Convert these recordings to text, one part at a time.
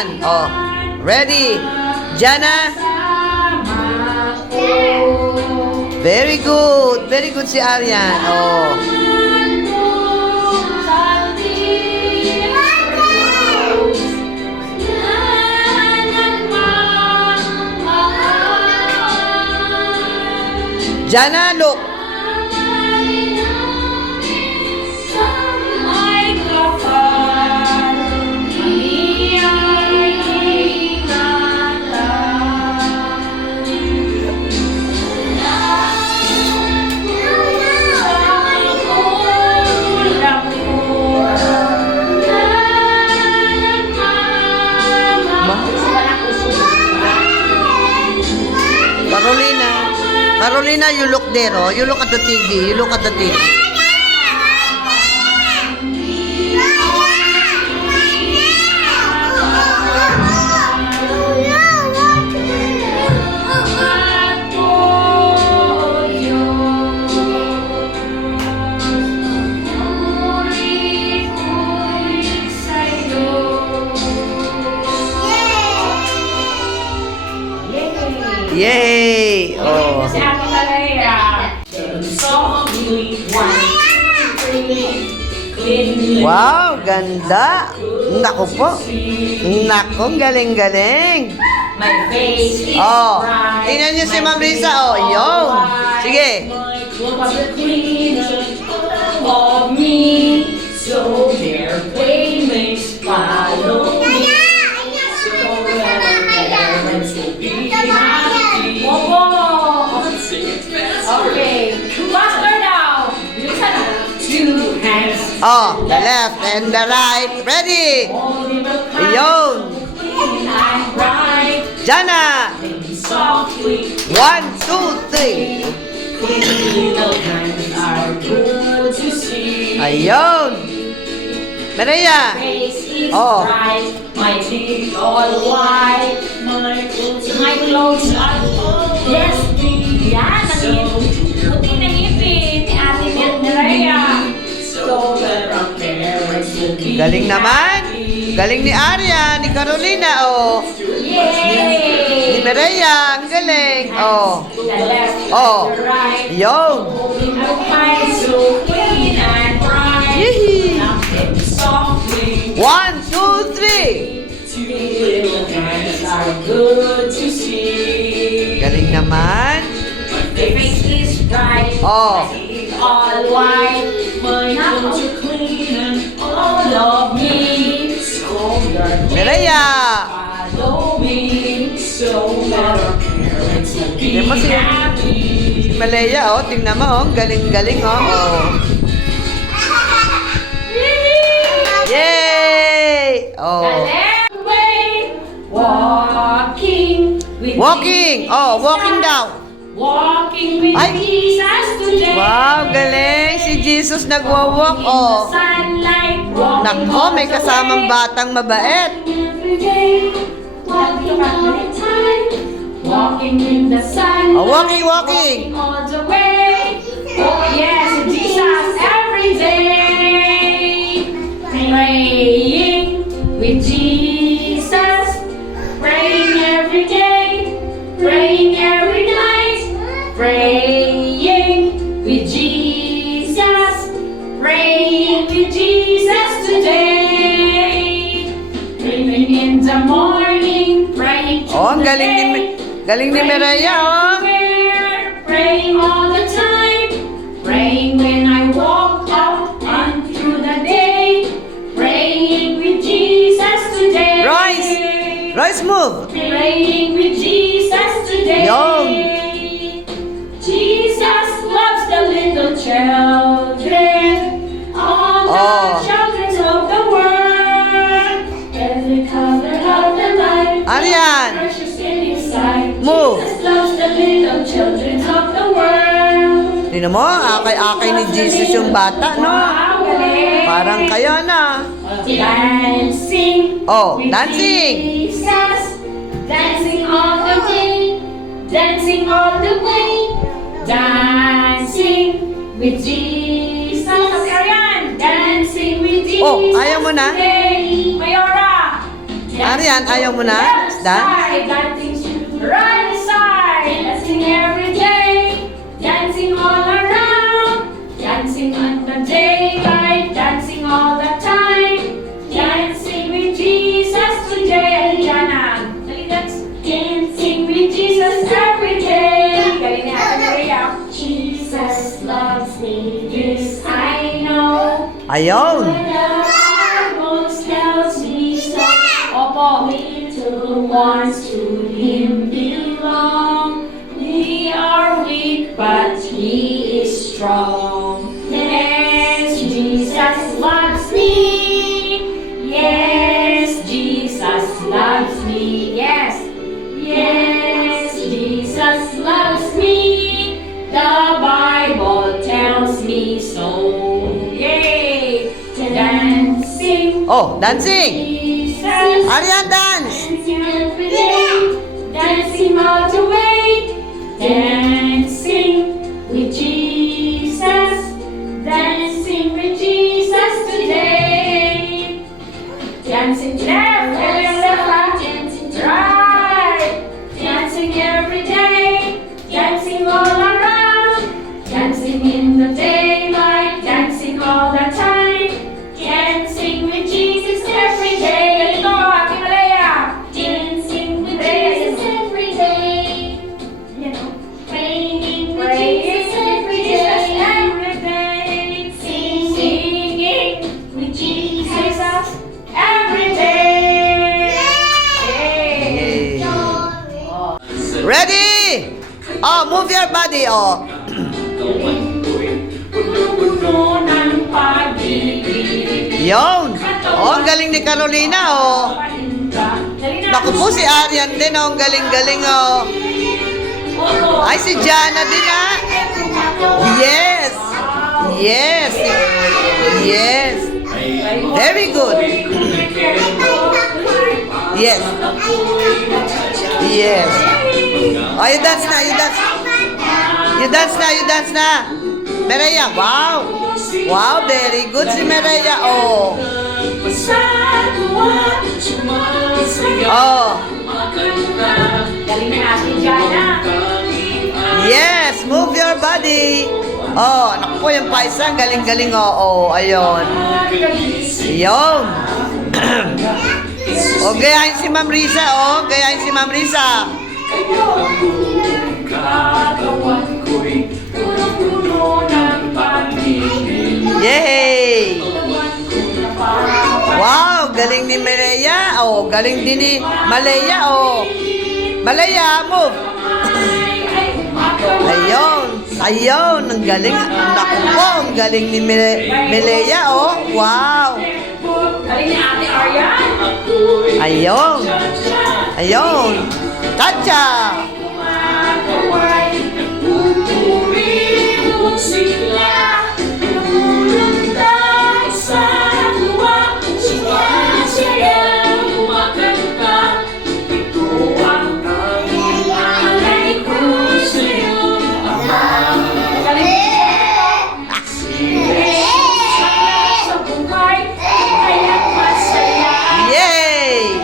Aryan. Oh, ready? Jana? Very good. Very good si Aryan. Oh. Jana, look. Carolina, you look there, oh. You look at the TV. You look at the TV. Yay! Oh. Wow, ganda. Naku po. Naku, galing-galing. Oh, tingnan niyo si Ma'am Risa. Oh, yun. Sige. So their playmates follow me. So that our parents will be happy. Okay, faster now. Two hands. Oh, the left and the right. Ready? Ayun. Jana. 1, 2, 3. Ayun. Maria. Oh. My teeth all white. My clothes are all. Yes. Yan. Puti na ngipin ni Ate Maria. So that our parents will be Galing naman. Galing ni Arya, ni Carolina, oh. Yay! Ni Mireya, ang galing. Oh. The left Oh. and the right. Yun. Holding our eyes so clean and bright. Yee! Knocking softly. 1, 2, 3. Two little hands are good to see. Galing naman. Their face is bright. Oh. My teeth all white. My clothes are clean and all of me. So your Mireya. follow me. So that our parents will be Di mo si happy. Malaya, oh. Tingnan mo, oh. Galing-galing, oh. Oh. Yay! Oh. Walking with Walking. Oh, walking down. Walking with Ay. Jesus today. Wow, galing. Si Jesus nagwa-walk, oh. Sunlight, walking Nako, may kasamang batang mabait. every day. Walking all the time. Walking in the sun. Oh, walking, walking. All the way. Oh, yes, Jesus every day. Praying with Jesus. Praying every day. Praying every night. Praying with Jesus. Praying with Jesus today. Praying in the morning. Praying Oh, ang galing ni Mireya, oh. Praying all the time. Praying when I walk out and through the day. Praying with Jesus today. Royce, move. Praying with Jesus today. Yum. Jesus loves the little children. All the children of the world. Every color of the light. Aryan. Precious in His sight. Move. Jesus loves the little children of the world. Tingnan mo, akay-akay ni Jesus yung bata, no? Wow, galing. Parang kayo na. Dancing. Oh, with dancing. Jesus. Dancing all the day. Dancing all the way. Dancing with Jesus. Sabi Arian, dancing with Jesus. Oh, ayaw mo na? today. Mayora. Arian, ayaw mo na? Left Dance? side, dancing right side, dancing every day, dancing all around, dancing on the daylight, dancing all the time, dancing with Jesus today. Jana, dancing with Jesus every day. Galing ni Ate Maria. Jesus loves me, yes I know. Ayaw. The Bible tells me so. Opo. Little ones to Him belong. We are weak, but He is strong. Yes, Jesus loves me. Yes, Jesus loves me. Yes, yes, Jesus loves me. The Bible tells me so. Yay! Dancing. Oh, dancing. Jesus. Arian, dance. Dancing every day, dancing all the way, dancing with Jesus, dancing with Jesus today. Dancing left, right, dancing every day, dancing all around, dancing in the daylight, dancing all the time, dancing with Jesus every day. Ito, Ate Malaya. Dancing with Jesus every day. You know, praying with Jesus every day. Singing with Jesus every day. Yay. Ready? Oh, move your body, oh. Puno ng pag-ibig. Yun. Oh, ang galing ni Carolina, oh. Naku po, si Arian din, oh. Ang galing-galing, oh. Ay, si Jana din, ah. Yes. Yes. Yes. Very good. Yes. Yes. Oh, you dance na, you dance. You dance na, you dance na. Mireya, wow. Wow, very good si Mireya, oh. Oh. Galing na Ate Jana. Yes, move your body. Oh, naku po yung paisa, galing-galing, oh. Oh, ayun. Ayun. Oh, gayahin si Ma'am Risa, oh. Gayahin si Ma'am Risa. Katawan ko'y puno ng pag-ibig. Yay! Katawan ko na parang Wow, galing ni Mireya. Oh, galing din ni Malaya, oh. Malaya, move. Ayun. Ayun, ang galing. Naku po, ang galing ni Malaya, oh. Wow. Galing ni Ate Aryan. Ayun. Ayun. Tacha. Kumakaway, pupuri mo sila. Lumulundag sa luwa, sumasaya, kumakanta. Ito ang aming alay ko sa'yo, Ama. Galing sa buhay, kaya't masaya. Yay!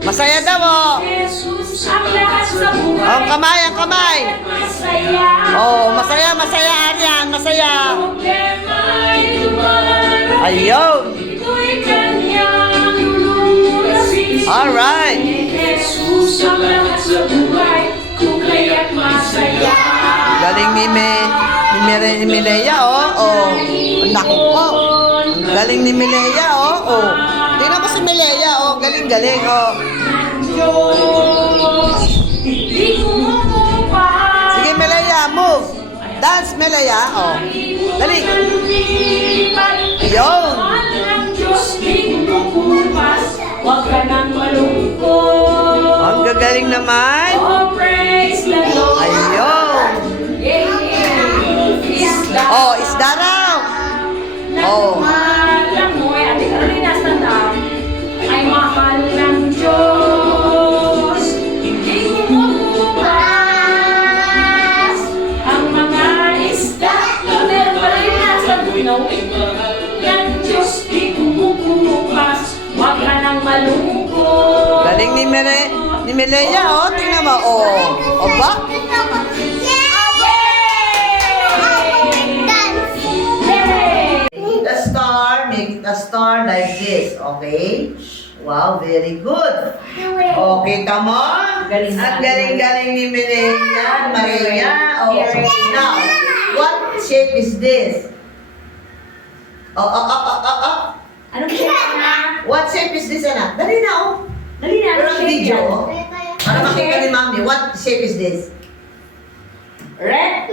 Masaya daw, oh. Jesus ang lahat sa buhay. Oh, kamay, ang kamay. Masaya. Oh, masaya, masaya, Arian. Masaya. Problema'y dumarating. Ayun. Ito'y kanyang lululasin. Alright. Jesus ang lahat sa buhay, kung kaya't masaya. Galing ni Mireya, oh. Oh. Naku po. Ang galing ni Mireya, oh. Oh. Tingnan mo si Mireya, oh. Galing-galing, oh. Diyos, hindi ko makupas. Sige, Mireya, move. Dance, Mireya, oh. Dali. Ayun. Ang Diyos, hindi ko makupas. Huwag ka nang malungkot. Ang gagaling naman. Oh, praise the Lord. Ayun. Isda. Oh, isda raw. Oh. Alam mo, Ate Carolina, stand ay mahal ng Diyos. Hindi ko makupas ang mga isda. Meron pa rin nasa bunaw. Yan Diyos, di ko makupas. Huwag ka nang malungkot. Ni Melea, oh. Tingnan mo, oh. O ba? Make a star like this, okay? Wow, very good. Okay, come on. Galing na. At galing-galing ni Melea, Maria. Oh, now, what shape is this? Oh. Anong shape na? What shape is this, anak? Dali na, oh. Dali na, Pero anong ang shape video, yan? oh. Para makita ni Mami, what shape is this? Red?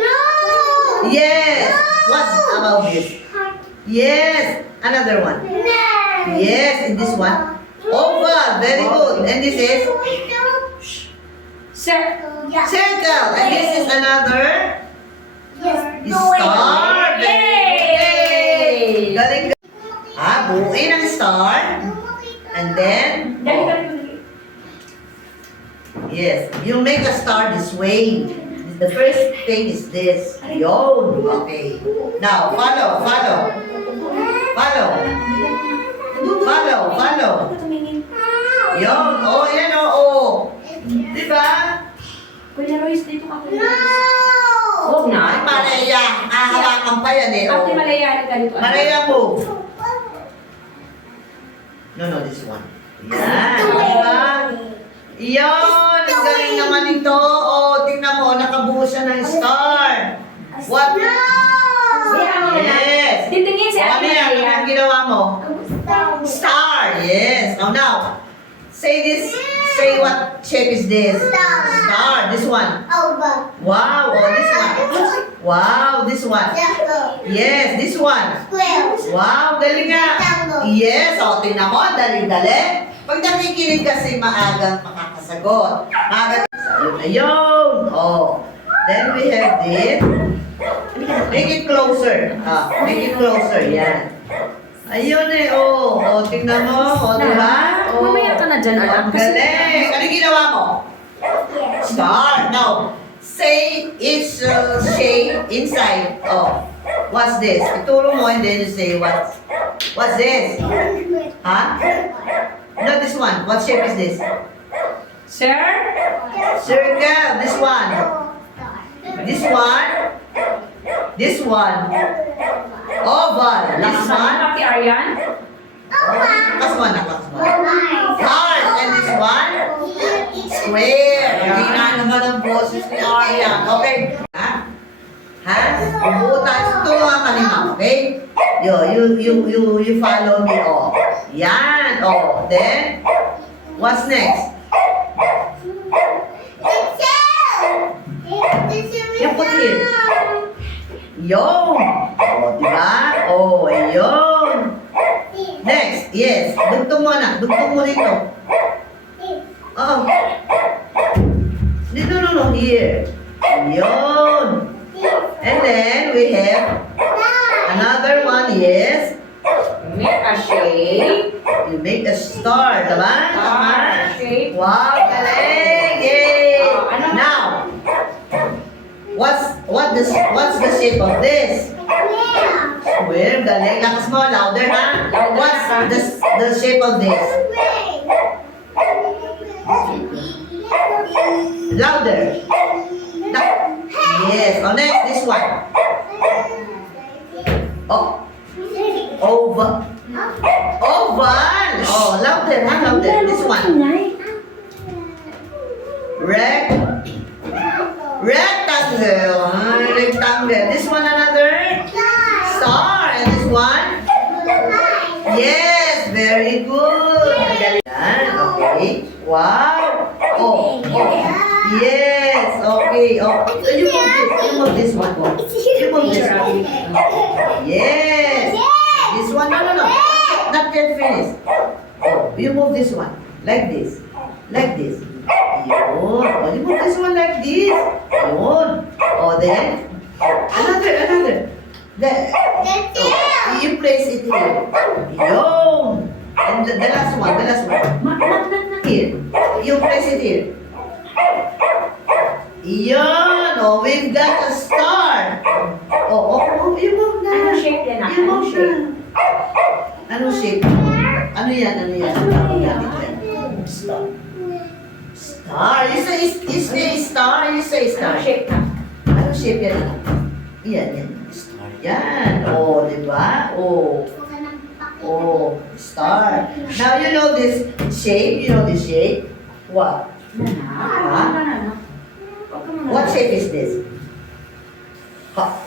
Yes. What's about this? Yes. Another one. Yes, and this one. Oval. Very good. And this is circle. And this is another star. Yay! Galing. Buuin ang star. And then, Galing. yes, you make a star this way. The first thing is this. Yon. Okay. Now, follow. Yon. Oh, yan oh. Diba? Kuya Royce, dito ka kuya Royce. Huwag na. Ay, Maria. Hahawakan pa yan eh. Ate, Oh. malayari ka dito. Maria, move. No, this one. Yan. Diba? Yon. Ang galing naman ito. Oh, tingnan mo. Nakabuo siya ng star. What? Yes. Titingin si Ate Maria, ano Maria. ang ginawa mo? Star. Yes. Now, say this. Say what shape is this? Star. This one. Wow. Oh, this one. Wow. This one. Yes, this one. Wow, galing nga. Yes, o, tingnan mo, dali-dali. Pag nakikinig kasi maagang makakasagot. Maagang, ayun. Oh. Then we have this. Make it closer. Make it closer. Yan. Ayun eh, oh. Oh, tingnan mo. Oh, diba? Oh. Mamaya ka na dyan, anak. Ang galing. Ano ginawa mo? Star. Now, say its shape inside. Oh. What's this? Ituro mo and then you say what's this? Huh? Not this one. What shape is this? Sir? Circle. This one. This one. This one. Oval. This one. Ate Arian? Last one. Heart. And this one. Square. Hindi na naman ang boses ni Arian. Okay. Ha? Buo tayo. Tulungan ka ni Ma'am. Okay? You follow me. Oh. Yan. Oh. Then, what's next? You put here. Yun. Oh, diba? Oh, ayun. Next. Yes. Dugtong mo na. Dugtong mo dito. Oh. No. Here. Yun. And then we have another one. Yes. Make a shape. You make a star. Diba? Star shape. Wow, galing! Yay! Ano? Now, what's the shape of this? Square, galing. Lakas mo, louder ha? What's the shape of this? Louder. Yes. Oh, next, this one. Oh, oval. Oval. Oh, louder ha? Louder. This one. Rectangle. Rectangle. This one another star. And this one? Yes, very good. Yan, okay. Wow. Oh. Yes, okay. Oh, you move this one. You move this one. Yes. This one, no. Not yet finished. Oh, you move this one. Like this. Yun. Oh, you move this one like this. Yun. Oh, then, another. You place it here. Yun. And the last one. Here. You place it here. Yun. Oh, we've got a star. Oh, you move na. Anong shape yan, ah? You Anong move shape? na. Anong shape? Ano yan? Star. Star. You say star. You say star. Anong shape na? Anong shape yan? Yan, yan. Star. Yan. Oh, di ba? Oh. Oh, star. Now, you know this shape? You know this shape? What? What shape is this? Heart.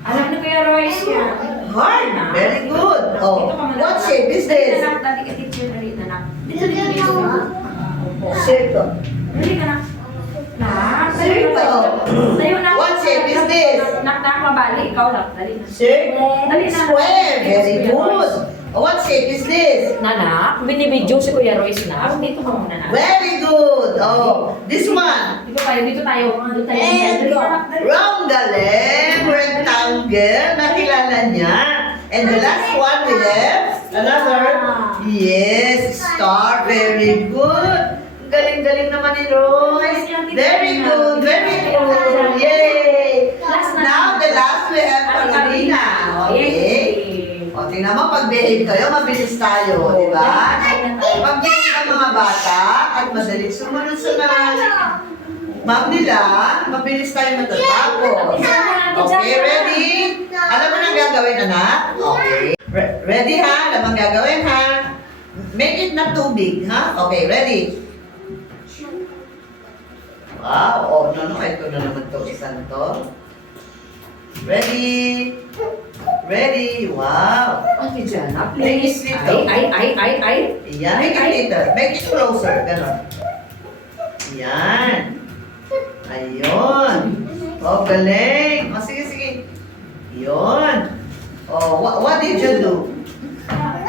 Alam na Kuya Royce yan. Heart. Very good. Oh, what shape is this? Anak, dati ka teacher na rin, anak. Dito. Circle. Dali ka na. Nak, Circle. Tayo na. What shape is this? Nak, mabali. Ikaw lang. Dali na. Circle. Dali na. Square. Very good. What shape is this? Nanak, binibidyo si Kuya Royce na. Dito ka muna na. Very good. Oh, this one. Dito tayo. Dito tayo. Dali ka, nak. Dali. Round galing. Rectangle. Nakilala niya. And the last one we have another. Yes, star. Very good. Galing-galing naman ni Royce. Very good. Very good. Yay. Now the last we have Carolina. Okay. O, tingnan mo, pag-behave kayo, mabilis tayo, di ba? Pag-behave ang mga bata at madaling sumunod-sunod. Ma'am nila, mabilis tayo matatapos. Okay, ready? Alam mo na ang gagawin, anak? Okay. Ready ha? Alam mo ang gagawin ha? Make it not too big, ha? Okay, ready? Wow, oh, no, ito na naman to, isang to. Ready? Ready? Wow. Okay, Jana, Make it please. little. Ay. Yan, make it later. Make it closer. Ganon. Yan. Ayun. Oh, galing. Oh, sige. Yun. Oh, what did you do?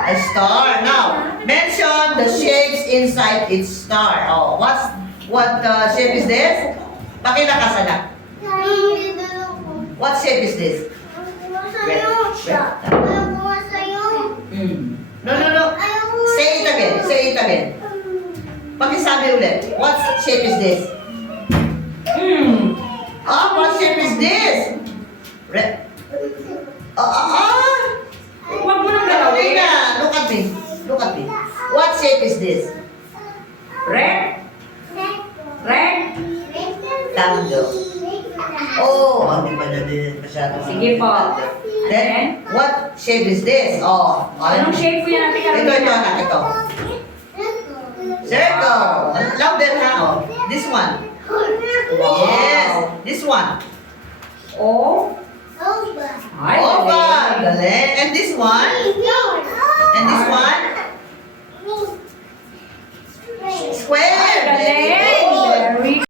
A star. Now, mention the shapes inside its star. Oh, what shape is this? Pakilakas, anak. What shape is this? No. Say it again. Pakisabi ulit. What shape is this? What shape is this? Huwag mo nang galawin. Carolina, look at me. What shape is this? Rek. Tango. Oh, di ba na din masyado? Sige po. Then, what shape is this? Oh, Anong shape ko yan natin, Carolina? Ito, anak, ito. Circle. Louder ha, oh. This one. Yes. This one. O. Ay, Oval. Galing. And this one? And this one? Square.